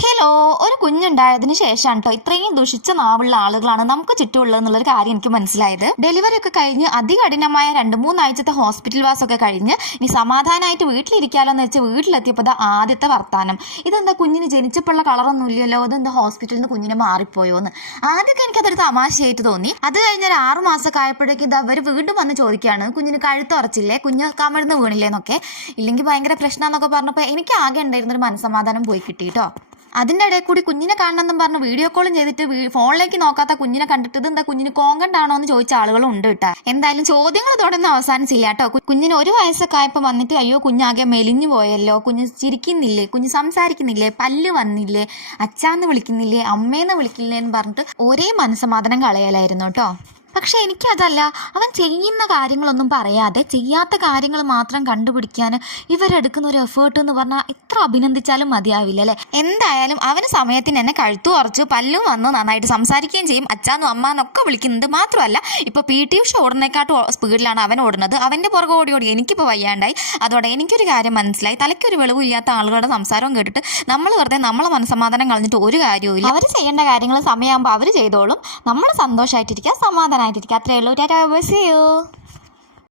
Hello, ഒരു കുഞ്ഞുണ്ടായതിനു ശേഷമാണ് കേട്ടോ ഇത്രയും ദുഷിച്ച നാവുള്ള ആളുകളാണ് നമുക്ക് ചുറ്റുമുള്ളതെന്നുള്ളൊരു കാര്യം എനിക്ക് മനസ്സിലായത്. ഡെലിവറി ഒക്കെ കഴിഞ്ഞ് അതികഠിനമായ 2-3 ആഴ്ചത്തെ ഹോസ്പിറ്റൽ വാസമൊക്കെ കഴിഞ്ഞ് ഇനി സമാധാനമായിട്ട് വീട്ടിലിരിക്കാലോ എന്ന് വെച്ച് വീട്ടിലെത്തിയപ്പോൾ ആദ്യത്തെ വർത്താനം, ഇതെന്താ കുഞ്ഞിന് ജനിച്ചപ്പോഴുള്ള കളറൊന്നും ഇല്ലല്ലോ, ഇതെന്താ ഹോസ്പിറ്റലിൽ നിന്ന് കുഞ്ഞിനെ മാറിപ്പോയോ എന്ന്. ആദ്യമൊക്കെ എനിക്കതൊരു തമാശയായിട്ട് തോന്നി. അത് കഴിഞ്ഞ ഒരു 6 മാസമൊക്കെ ആയപ്പോഴേക്കും ഇത് അവർ വീണ്ടും വന്ന് ചോദിക്കുകയാണ്, കുഞ്ഞിന് കഴുത്തുറച്ചില്ലേ, കുഞ്ഞ് കമിഴ്ന്ന് വീണില്ലേ എന്നൊക്കെ. ഇല്ലെങ്കിൽ ഭയങ്കര പ്രശ്നമെന്നൊക്കെ പറഞ്ഞപ്പോൾ എനിക്ക് ആകെ ഉണ്ടായിരുന്നൊരു മനസ്സമാധാനം പോയി കിട്ടിയിട്ടോ. അതിൻ്റെ ഇടയിൽ കൂടി കുഞ്ഞിനെ കാണണമെന്നും പറഞ്ഞ് വീഡിയോ കോളും ചെയ്തിട്ട് ഫോണിലേക്ക് നോക്കാത്ത കുഞ്ഞിനെ കണ്ടിട്ട് ഇതെന്താ കുഞ്ഞിന് കോങ്കണ്ടാണോ എന്ന് ചോദിച്ച ആളുകളും ഉണ്ട് കേട്ടോ. എന്തായാലും ചോദ്യങ്ങൾ തുടർന്ന് അവസാനിച്ചില്ല കേട്ടോ. കുഞ്ഞിന് 1 വയസ്സൊക്കെ ആയപ്പോൾ വന്നിട്ട് അയ്യോ കുഞ്ഞാകെ മെലിഞ്ഞു പോയല്ലോ, കുഞ്ഞ് ചിരിക്കുന്നില്ലേ, കുഞ്ഞ് സംസാരിക്കുന്നില്ലേ, പല്ല് വന്നില്ലേ, അച്ചാന്ന് വിളിക്കുന്നില്ലേ, അമ്മേന്ന് വിളിക്കില്ലേ എന്ന് പറഞ്ഞിട്ട് ഒരേ മനസ്സമാധാനം കളയലായിരുന്നു കേട്ടോ. പക്ഷെ എനിക്കതല്ല, അവൻ ചെയ്യുന്ന കാര്യങ്ങളൊന്നും പറയാതെ ചെയ്യാത്ത കാര്യങ്ങൾ മാത്രം കണ്ടുപിടിക്കാൻ ഇവരെടുക്കുന്ന ഒരു എഫേർട്ട് എന്ന് പറഞ്ഞാൽ ഇത്ര അഭിനന്ദിച്ചാലും മതിയാവില്ല അല്ലേ. എന്തായാലും അവന് സമയത്തിന് തന്നെ കഴുത്തു കുറച്ചു, പല്ലും വന്നു, നന്നായിട്ട് സംസാരിക്കുകയും ചെയ്യും, അച്ഛാന്നും അമ്മാന്നൊക്കെ വിളിക്കുന്നുണ്ട്. മാത്രമല്ല ഇപ്പോൾ PT ഉഷ ഓടുന്നേക്കാട്ടും സ്പീഡിലാണ് അവൻ ഓടുന്നത്. അവൻ്റെ പുറകെ ഓടി എനിക്കിപ്പോൾ വയ്യാണ്ടായി. അതോടെ എനിക്കൊരു കാര്യം മനസ്സിലായി, തലയ്ക്കൊരു വെളിവില്ലാത്ത ആളുകളുടെ സംസാരവും കേട്ടിട്ട് നമ്മൾ വെറുതെ നമ്മളെ മനസ്സമാധാനം കളഞ്ഞിട്ട് ഒരു കാര്യവും. അവർ ചെയ്യേണ്ട കാര്യങ്ങൾ സമയമാകുമ്പോൾ അവർ ചെയ്തോളും. നമ്മൾ സന്തോഷമായിട്ടിരിക്കുക, സമാധാനം ആയിട്ടിരിക്കുക. അത്രയേ ഉള്ളൂ. Tata, bye, see U.